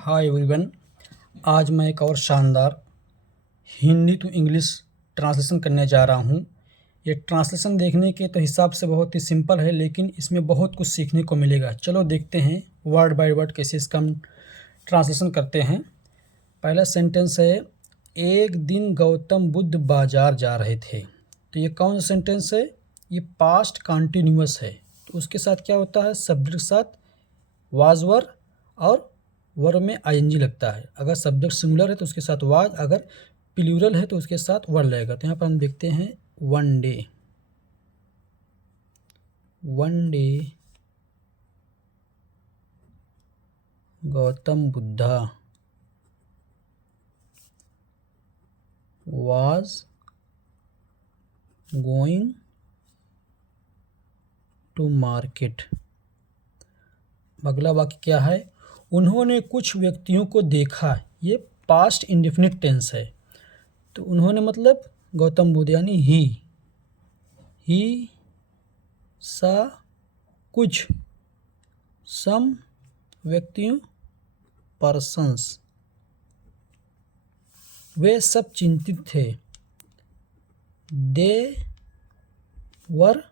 Hi everyone. आज मैं एक और शानदार हिंदी टू इंग्लिश ट्रांसलेशन करने जा रहा हूँ। ये ट्रांसलेशन देखने के तो हिसाब से बहुत ही सिंपल है, लेकिन इसमें बहुत कुछ सीखने को मिलेगा। चलो देखते हैं वर्ड बाय वर्ड कैसे इसका हम ट्रांसलेशन करते हैं। पहला सेंटेंस है, एक दिन गौतम बुद्ध बाजार जा रहे थे। तो ये कौन सा सेंटेंस है? ये पास्ट कंटिन्यूअस है। तो उसके साथ क्या होता है? सब्जेक्ट के साथ वाज वर और वर्ब में आईएनजी लगता है। अगर सब्जेक्ट सिंगुलर है तो उसके साथ वाज, अगर प्लूरल है तो उसके साथ वर लगेगा। तो यहाँ पर हम देखते हैं one day Gautam Buddha was going to market। अगला वाक्य क्या है? उन्होंने कुछ व्यक्तियों को देखा। ये पास्ट इंडेफिनिट टेंस है। तो उन्होंने मतलब गौतम बुद्ध यानी ही सा कुछ, सम व्यक्तियों, पर्सन्स, वे सब चिंतित थे। दे वर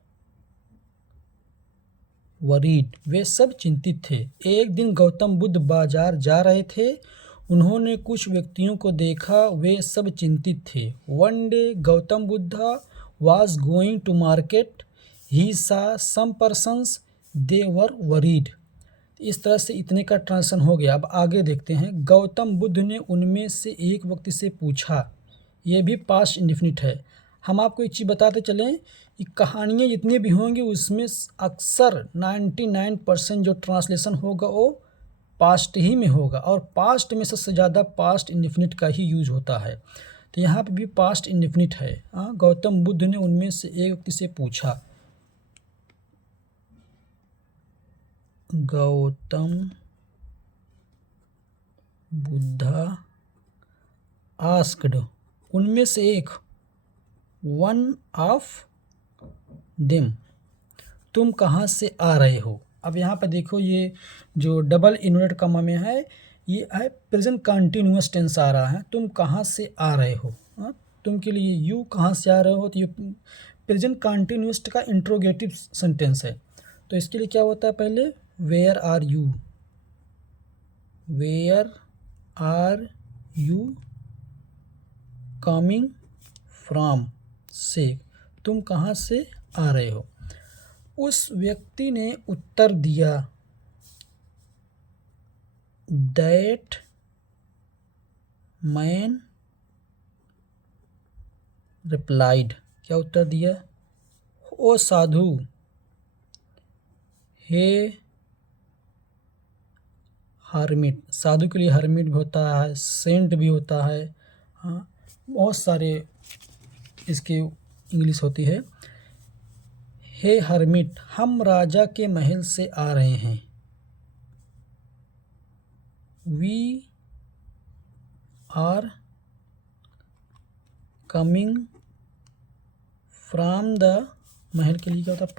वरीड, वे सब चिंतित थे। एक दिन गौतम बुद्ध बाजार जा रहे थे। उन्होंने कुछ व्यक्तियों को देखा, वे सब चिंतित थे। One day Gautam Buddha was going to market, he saw some persons, they were worried। इस तरह से इतने का ट्रांसलेशन हो गया। अब आगे देखते हैं। गौतम बुद्ध ने उनमें से एक व्यक्ति से पूछा। ये भी पास्ट इंडेफिनिट है। हम आपको एक चीज़ बताते चलें कि कहानियाँ जितनी भी होंगी उसमें अक्सर 99% जो ट्रांसलेशन होगा वो पास्ट ही में होगा, और पास्ट में सबसे ज़्यादा पास्ट इंडेफिनिट का ही यूज होता है। तो यहाँ पे भी पास्ट इंडेफिनिट है। गौतम बुद्ध ने उनमें से एक व्यक्ति से पूछा। गौतम बुद्धा आस्क्ड, उनमें से एक, वन ऑफ देम, तुम कहाँ से आ रहे हो। अब यहाँ पर देखो, ये जो डबल इन्वर्टेड कॉमा में है ये है प्रेजेंट कंटिन्यूअस टेंस आ रहा है। तुम कहाँ से आ रहे हो। तुम के लिए यू कहाँ से आ रहे हो, तो ये प्रेजेंट कंटिन्यूअस का इंट्रोगेटिव सेंटेंस है। तो इसके लिए क्या होता है? पहले where are you coming from, से, तुम कहाँ से आ रहे हो। उस व्यक्ति ने उत्तर दिया। दैट मैन रिप्लाइड, क्या उत्तर दिया? ओ साधु, हे हर्मिट, साधु के लिए हर्मिट भी होता है, सेंट भी होता है। बहुत सारे इसकी इंग्लिश होती है। हे हर्मिट, हम राजा के महल से आ रहे हैं। We are coming from the, महल के लिए क्या होता है?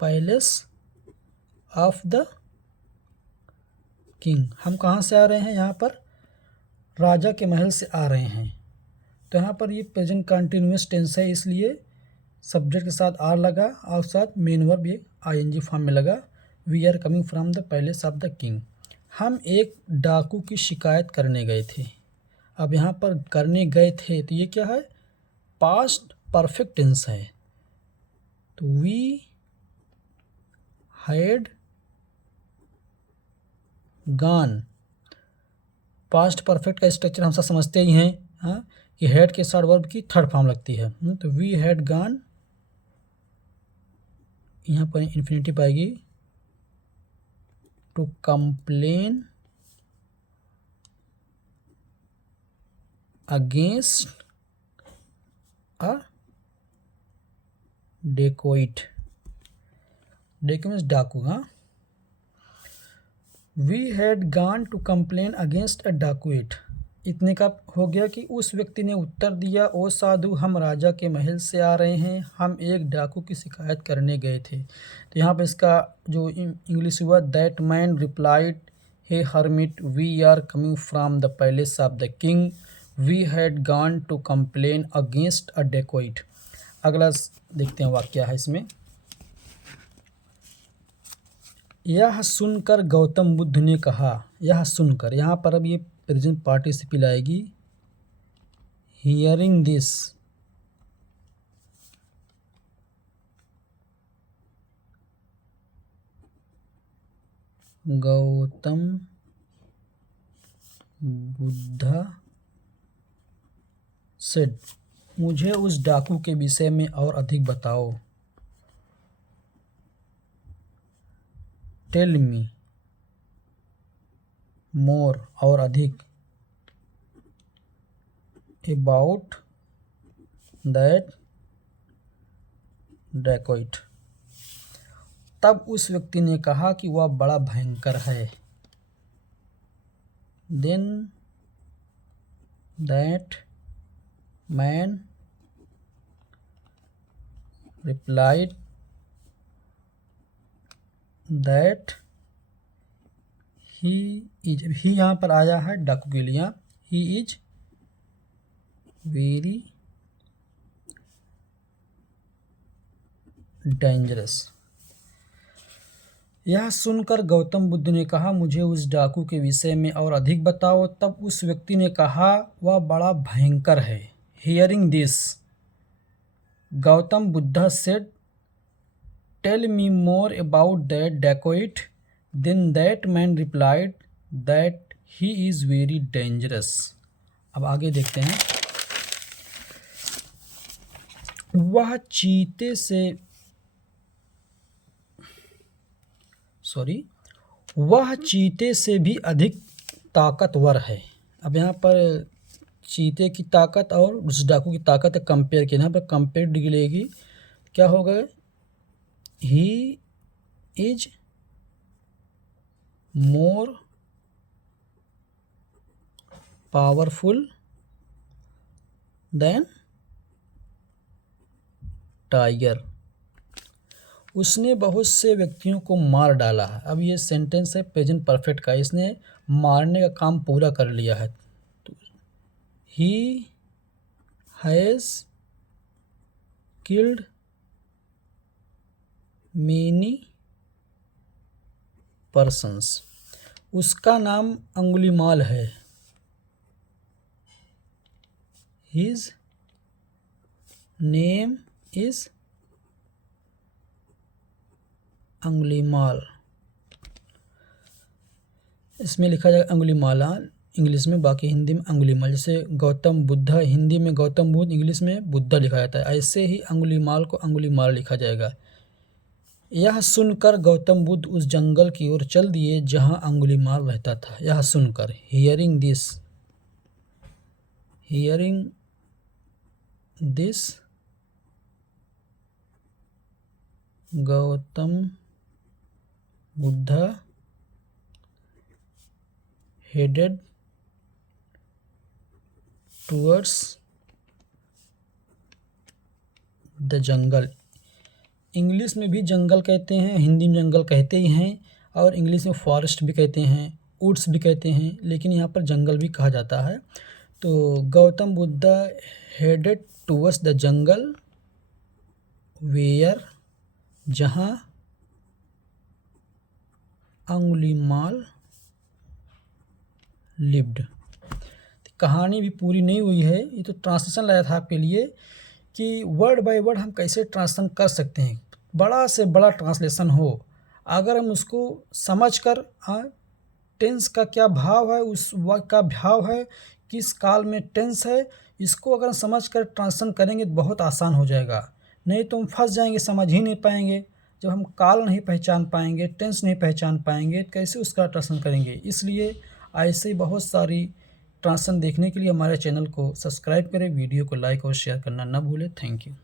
Palace of the king. हम कहाँ से आ रहे हैं? यहाँ पर राजा के महल से आ रहे हैं। तो यहाँ पर ये प्रेजेंट कंटिन्यूअस टेंस है, इसलिए सब्जेक्ट के साथ आर लगा और साथ मेन वर्ब ये आईएनजी फॉर्म में लगा। We are coming from the palace of the king. हम एक डाकू की शिकायत करने गए थे। अब यहाँ पर करने गए थे तो ये क्या है? पास्ट परफेक्ट टेंस है। तो we had gone, past perfect का स्ट्रक्चर हम सब समझते ही हैं कि हेड के साथ वर्ब की थर्ड फॉर्म लगती है। तो वी हैड गॉन, यहाँ पर इन्फिनिटिव आएगी, to complain against a dacoit. Dacoit means डाकू। We had gone to complain against a dacoit. इतने का हो गया कि उस व्यक्ति ने उत्तर दिया, ओ साधु, हम राजा के महल से आ रहे हैं, हम एक डाकू की शिकायत करने गए थे। तो यहाँ पे इसका जो इंग्लिश हुआ, that man replied, hey hermit, we are coming from the palace of the king, we had gone to complain against a dacoit. अगला देखते हैं वाक्य है इसमें। यह सुनकर गौतम बुद्ध ने कहा, यह सुनकर, यहाँ पर अब ये प्रेजेंट पार्टिसिपल आएगी। Hearing this, Gautam Buddha said, मुझे उस डाकू के विषय में और अधिक बताओ। टेल मी मोर, और अधिक, अबाउट दैट डेकोइट। तब उस व्यक्ति ने कहा कि वह बड़ा भयंकर है। Then that man replied that he is, he यहाँ पर आया है डाकू के लिए, ही इज वेरी डेंजरस। यह सुनकर गौतम बुद्ध ने कहा, मुझे उस डाकू के विषय में और अधिक बताओ। तब उस व्यक्ति ने कहा, वह बड़ा भयंकर है। Hearing this, Gautam Buddha said, tell me more about that dacoit. Then that man replied that he is very dangerous. अब आगे देखते हैं। वह चीते से भी अधिक ताकतवर है। अब यहाँ पर चीते की ताकत और उस डाकू की ताकत कंपेयर की, यहाँ पर कंपेयर लेगी, क्या होगा, he is more powerful than tiger. उसने बहुत से व्यक्तियों को मार डाला है। अब ये सेंटेंस है प्रेजेंट परफेक्ट का, इसने मारने का काम पूरा कर लिया है। He has killed many persons. उसका नाम अंगुलीमाल है। His name is Angulimal. इसमें लिखा जाएगा अंगुलीमाला इंग्लिश में, बाकी हिंदी में अंगुलीमाल। जैसे गौतम बुद्ध हिंदी में गौतम बुद्ध, इंग्लिश में बुद्धा लिखा जाता है, ऐसे ही अंगुलीमाल को अंगुलीमाल लिखा जाएगा। यह सुनकर गौतम बुद्ध उस जंगल की ओर चल दिए जहां अंगुलीमाल रहता था। यह सुनकर, hearing this Gautam Buddha headed towards the jungle. English में भी जंगल कहते हैं, हिंदी में जंगल कहते ही हैं, और इंग्लिश में फॉरेस्ट भी कहते हैं, वुड्स भी कहते हैं, लेकिन यहाँ पर जंगल भी कहा जाता है। तो Gautam Buddha headed towards the jungle where, जहाँ अंगुलीमाल लिव्ड। कहानी भी पूरी नहीं हुई है, ये तो ट्रांसलेशन लाया था आपके लिए कि वर्ड बाय वर्ड हम कैसे ट्रांसलेशन कर सकते हैं। बड़ा से बड़ा ट्रांसलेशन हो, अगर हम उसको समझकर, टेंस का क्या भाव है, उस वाक्य का भाव है, किस काल में टेंस है, इसको अगर समझ कर ट्रांसलेशन करेंगे तो बहुत आसान हो जाएगा। नहीं तो हम फंस जाएंगे, समझ ही नहीं पाएंगे। जब हम काल नहीं पहचान पाएंगे, टेंस नहीं पहचान पाएंगे, तो कैसे उसका ट्रांसलेशन करेंगे। इसलिए ऐसे ही बहुत सारी ट्रांसलेशन देखने के लिए हमारे चैनल को सब्सक्राइब करें, वीडियो को लाइक और शेयर करना ना भूलें। Thank you.